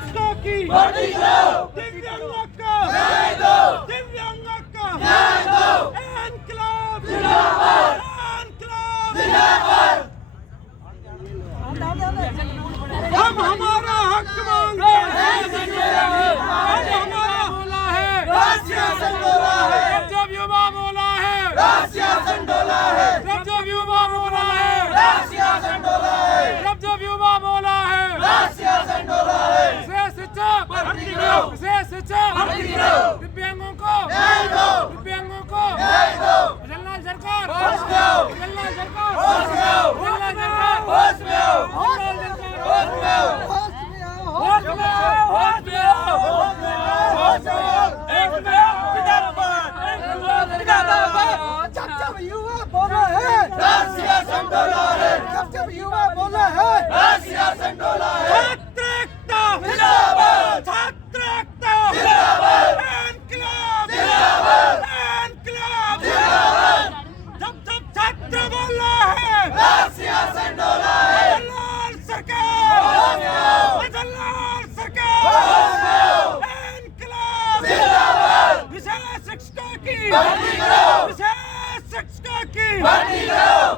शिक्षकों की भर्ती कराओ, दिव्यांगों को न्याय दो, दिव्यांगों को न्याय दो, इनकलाब जिंदाबाद, इनकलाब जिंदाबाद। हम हमारा हक मांगते हैं, हम हमारा बोला है, सियासत डोला है, जब युवा बोला है, सियासत डोला है, जब युवा बोला है, सियासत डोला है, जब युवा बोला है, सियासत डोला है। विशेष शिक्षा भर्ती कराओ, विशेष शिक्षा भर्ती कराओ, दिव्यांगों को न्याय दो, दिव्यांगों को न्याय दो, जलनाल सरकार होश में आओ, जलनाल सरकार होश में आओ, जलनाल सरकार होश में आओ, जलनाल सरकार होश में आओ, होश में आओ होश में आओ होश में आओ होश में आओ। एक में आओ जिंदाबाद जिंदाबाद जब युवा बोला है, सियासत डोला है, जब युवा बोला है, सियासत डोला है। छात्र एकता जिंदाबाद, छात्र एकता जिंदाबाद, इनकलाब जिंदाबाद, इनकलाब जिंदाबाद। जब छात्र बोला है, सियासत डोला है, जलनाल सरकार होश में आओ, जलनाल सरकार होश में आओ, इनकलाब जिंदाबाद, विशेष शिक्षकों की भर्ती कराओ, विशेष शिक्षकों की भर्ती कराओ,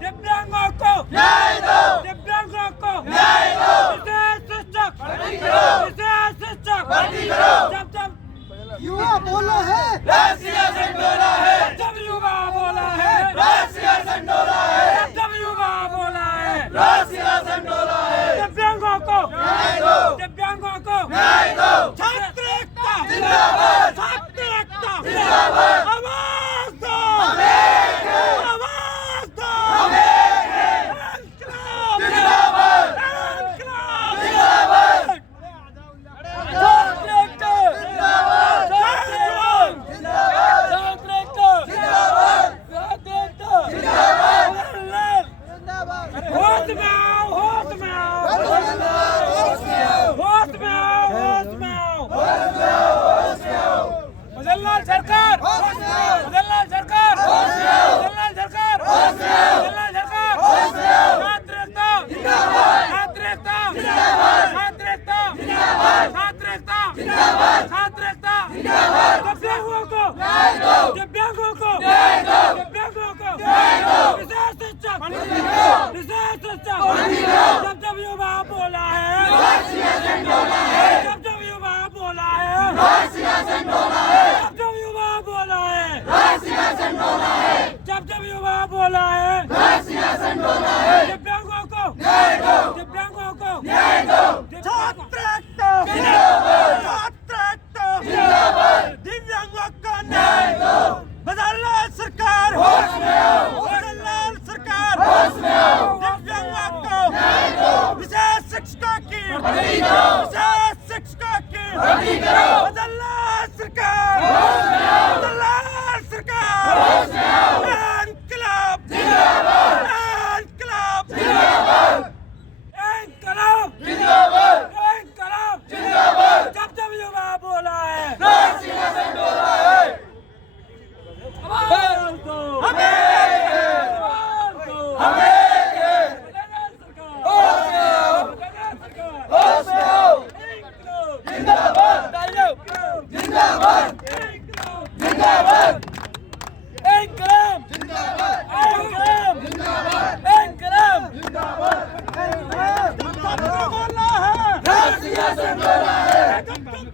दिव्यांगों को न्याय दो, दिव्यांगों को न्याय दो, विशेष शिक्षक भर्ती कराओ, विशेष शिक्षक भर्ती कराओ। जब युवा बोला है, सियासत डोला है, जब युवा बोला है, सियासत डोला है, जब युवा बोला है, सियासत डोला है। दिव्यांगों को न्याय दो, दिव्यांगों को न्याय दो, छात्र एकता जिंदाबाद, छात्र एकता जिंदाबाद। आवाज दो हम एक हैं, आवाज दो हम एक हैं, इनकलाब जिंदाबाद, इनकलाब जिंदाबाद, छात्र एकता जिंदाबाद, छात्र जवान जिंदाबाद, छात्र एकता जिंदाबाद, छात्र एकता जिंदाबाद। होश में आओ होश में आओ होश में आओ होश में आओ जलनाल सरकार जलनाल सरकार जलनाल सरकार जलनाल सरकार छात्र एकता छात्र एकता छात्र एकता छात्र एकता छात्र एकता दिव्यांगों को दिव्यांगों को दिव्यांगों को विशेष शिक्षक विशेष शिक्षक जब युवा बोला है जब युवा बोला है जब युवा बोला है जब युवा बोला है दिव्यांगों को दिव्यांगों को छात्र एकता छात्र एकता दिव्यांगों को न्याय दो बदलनाल सरकार बदलनाल सरकार दिव्यांगों को विशेष शिक्षकों की विशेष शिक्षकों की बदलनाल सरकार बदलनाल सरकार इनकलाब इनकलाब इनकलाब इनकलाब जब युवा बोला है सियासत डोला है, आवाज दो हम एक हैं, आवाज दो हम एक हैं, बदलनाल सरकार होश में आओ, बदलनाल सरकार होश में आओ, इनकलाब जिंदाबाद, जिंदाबाद, जिंदाबाद, इनकलाब जिंदाबाद, इनकलाब इनकलाब छात्र बोला है सियासत डोला है,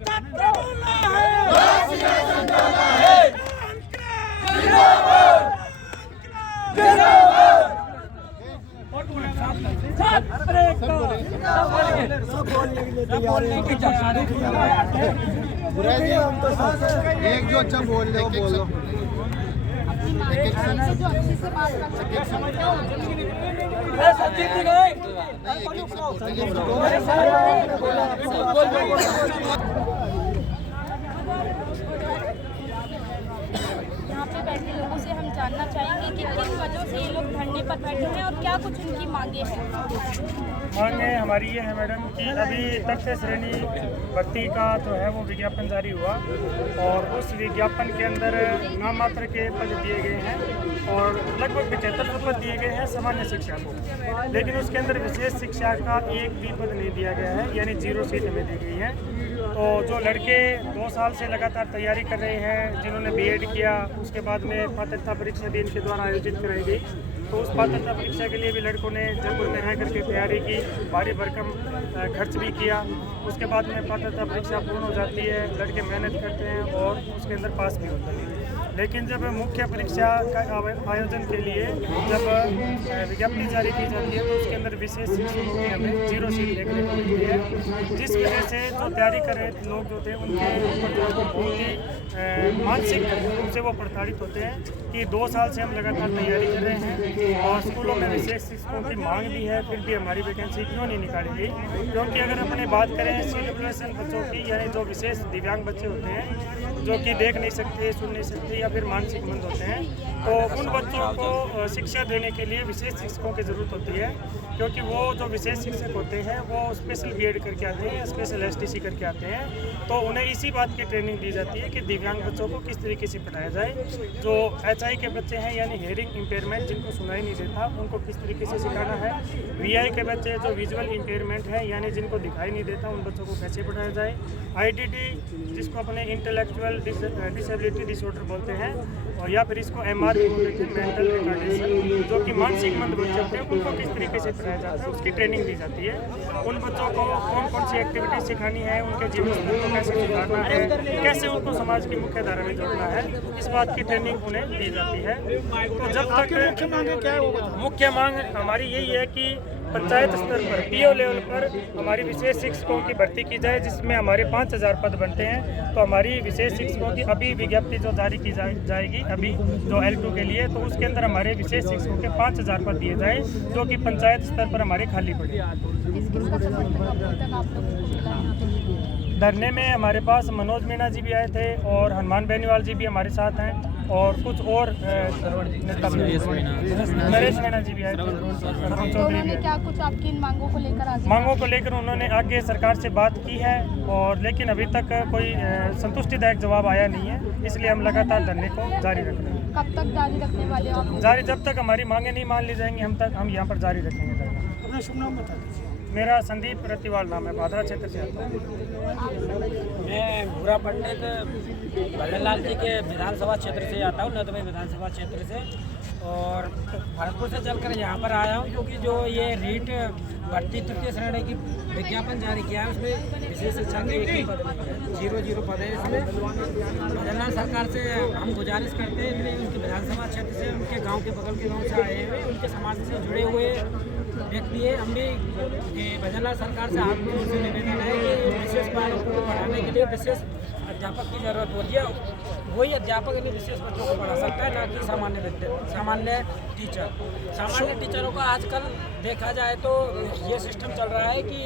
छात्र बोला है सियासत डोला है, इनकलाब जिंदाबाद, छात्र एकता बोलने की एक जो अच्छा बोल रहे हो बोल लो। संजीव जी गए यहाँ पे बैठे लोगों से हम जानना चाहेंगे कि किन वजहों से ये लोग धरने पर बैठे हैं और क्या कुछ उनकी मांगे हैं। मांगे हमारी ये है मैडम कि अभी तृतीय श्रेणी भर्ती का जो है वो विज्ञापन जारी हुआ और उस विज्ञापन के अंदर नाम मात्र के पद दिए गए हैं और लगभग 75 पद दिए गए हैं सामान्य शिक्षा को, लेकिन उसके अंदर विशेष शिक्षा का एक भी पद नहीं दिया गया है, यानी 0 सीट हमें दी गई है। तो जो लड़के 2 साल से लगातार तैयारी कर रहे हैं, जिन्होंने बीएड किया, उसके बाद में पात्रता परीक्षा भी इनके द्वारा आयोजित कराई गई, तो उस पात्रता परीक्षा के लिए भी लड़कों ने जयपुर में रह करके तैयारी की, भारी भरकम खर्च भी किया। उसके बाद में पात्रता परीक्षा पूर्ण हो जाती है, लड़के मेहनत करते हैं और उसके अंदर पास भी होते हैं। लेकिन जब मुख्य परीक्षा का आयोजन के लिए जब विज्ञप्ति जारी की जाती है तो उसके अंदर विशेष शिक्षकों की हमें 0 सीट देखने को मिलती है, जिस वजह से जो तैयारी कर रहे लोग जो थे उनके ऊपर बहुत ही मानसिक रूप से वो प्रताड़ित होते हैं कि 2 साल से हम लगातार तैयारी कर रहे हैं और स्कूलों में विशेष शिक्षकों की मांग भी है, फिर भी हमारी वैकेंसी क्यों नहीं निकाली गई। क्योंकि अगर अपने बात करें CWSN बच्चों की, यानी जो विशेष दिव्यांग बच्चे होते हैं जो कि देख नहीं सकते, सुन नहीं सकते या फिर मानसिक मंद होते हैं, तो उन बच्चों को शिक्षा देने के लिए विशेष शिक्षकों की ज़रूरत होती है, क्योंकि वो जो विशेष शिक्षक होते हैं वो स्पेशल बीएड करके आते हैं, स्पेशल STC करके आते हैं, तो उन्हें इसी बात की ट्रेनिंग दी जाती है कि दिव्यांग बच्चों को किस तरीके से पढ़ाया जाए। जो HI के बच्चे हैं यानी हियरिंग इम्पेयरमेंट, जिनको सुनाई नहीं देता, उनको किस तरीके से सिखाना है। VI के बच्चे जो विजुअल इम्पेयरमेंट है यानी जिनको दिखाई नहीं देता, उन बच्चों को कैसे पढ़ाया जाए। IDD जिसको अपने इंटेलेक्चुअल डिसेबिलिटी डिसऑर्डर बोलते हैं, और या फिर इसको MR बोलते हैं, मेंटल रिटार्डेशन, जो कि मानसिक मंद बच्चे होते हैं, उनको किस तरीके से पढ़ाया जाता है, उसकी ट्रेनिंग दी जाती है। उन बच्चों को कौन कौन सी एक्टिविटी सिखानी है, उनके जीवन स्तर को कैसे सुधारना है, कैसे उनको समाज की मुख्य धारा में जोड़ना है, इस बात की ट्रेनिंग उन्हें दी जाती है। तो जब तक मुख्य मांग क्या है, मुख्य मांग हमारी यही है कि पंचायत स्तर पर PO लेवल पर हमारी विशेष शिक्षकों की भर्ती की जाए, जिसमें हमारे 5000 पद बनते हैं। तो हमारी विशेष शिक्षकों की अभी विज्ञप्ति जो जारी की जाएगी अभी जो L2 के लिए, तो उसके अंदर हमारे विशेष शिक्षकों के 5000 पद दिए जाए, जो कि पंचायत स्तर पर हमारे खाली पड़े। धरने में हमारे पास मनोज मीणा जी भी आए थे और हनुमान बेनीवाल जी भी हमारे साथ हैं और कुछ और नरेश मीणा जी भी आए थे। उन्होंने क्या कुछ आपकी इन मांगों को लेकर मांगों को लेकर उन्होंने आगे सरकार से बात की है, और लेकिन अभी तक कोई संतुष्टिदायक जवाब आया नहीं है, इसलिए हम लगातार धरने को जारी रख रहे हैं। कब तक जारी रखने वाले हो आप? जारी जब तक हमारी मांगे नहीं मान ली जाएंगी हम यहाँ पर जारी रखेंगे धरना। अपना शुभ नाम बता दीजिए। मेरा संदीप रतिवाल नाम है, भादरा क्षेत्र से आता हूँ। मैं भूरा पंडित भजनलाल जी के विधानसभा क्षेत्र से आता हूँ, नदवे विधानसभा क्षेत्र से, और भरतपुर से चलकर यहाँ पर आया हूँ क्योंकि जो ये रीट भर्ती तृतीय श्रेणी की विज्ञापन जारी किया है उसमें विशेष शिक्षा के एक ही पद नहीं है, 0 पद है। इसमें भजनलाल सरकार से हम गुजारिश करते हैं, इसलिए उनके विधानसभा क्षेत्र से, उनके गाँव के बगल के गाँव से आए हुए, उनके समाज से जुड़े हुए व्यक्ति है। हम भी भजनलाल सरकार से हाथ जोड़ से निवेदन है कि विशेष बालकों को पढ़ाने के लिए विशेष अध्यापक की जरूरत होती है। वही अध्यापक इन विशेष बच्चों को पढ़ा सकता है, ना कि सामान्य टीचर। सामान्य टीचरों का आजकल देखा जाए तो ये सिस्टम चल रहा है कि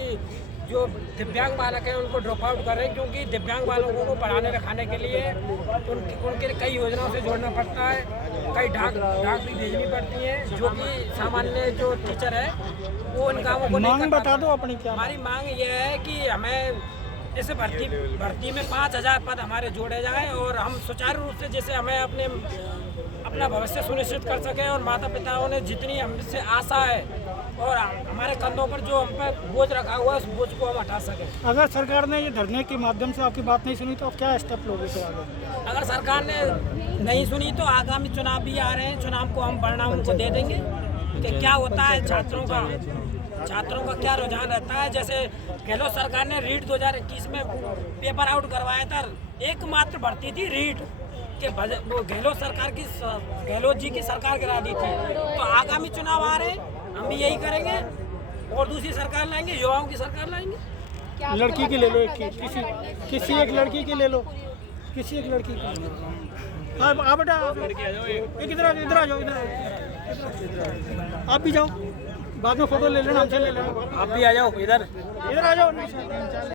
जो दिव्यांग बालक हैं उनको ड्रॉप आउट कर रहे हैं, क्योंकि दिव्यांग बालकों को पढ़ाने लिखाने के लिए उनके कई योजनाओं से जोड़ना पड़ता है, कई डाक भी भेजनी पड़ती है, जो कि सामान्य जो टीचर है वो उन कामों को नहीं कर पाता। बता दो अपनी क्या हमारी मांग ये है कि हमें इस भर्ती में 5000 पद हमारे जोड़े जाएं और हम सुचारू रूप से जैसे हमें अपना भविष्य सुनिश्चित कर सकें, और माता पिताओं ने जितनी हमसे आशा है और हमारे कंधों पर जो हम पर बोझ रखा हुआ है उस बोझ को हम हटा सकें। अगर सरकार ने ये धरने के माध्यम से आपकी बात नहीं सुनी तो क्या स्टेप लोगे फिर आगे? अगर सरकार ने नहीं सुनी तो आगामी चुनाव भी आ रहे हैं, चुनाव को हम परिणाम उनको दे देंगे कि क्या होता है, छात्रों का क्या रुझान रहता है। जैसे गहलोत सरकार ने रीट 2021 में पेपर आउट करवाया था, एकमात्र भर्ती थी रीट के, वो गहलोत जी की सरकार गिरा दी थी। तो आगामी चुनाव आ रहे हैं, हम भी यही करेंगे और दूसरी सरकार लाएंगे, युवाओं की सरकार लाएंगे। लड़की की ले लो, किसी एक लड़की की ले लो, किसी एक लड़की की। हाँ बेटा, इधर आ जाओ, आप भी जाओ, बाद में फोटो ले लेना, हमसे ले लेना। आप भी आ जाओ, इधर आ जाओ।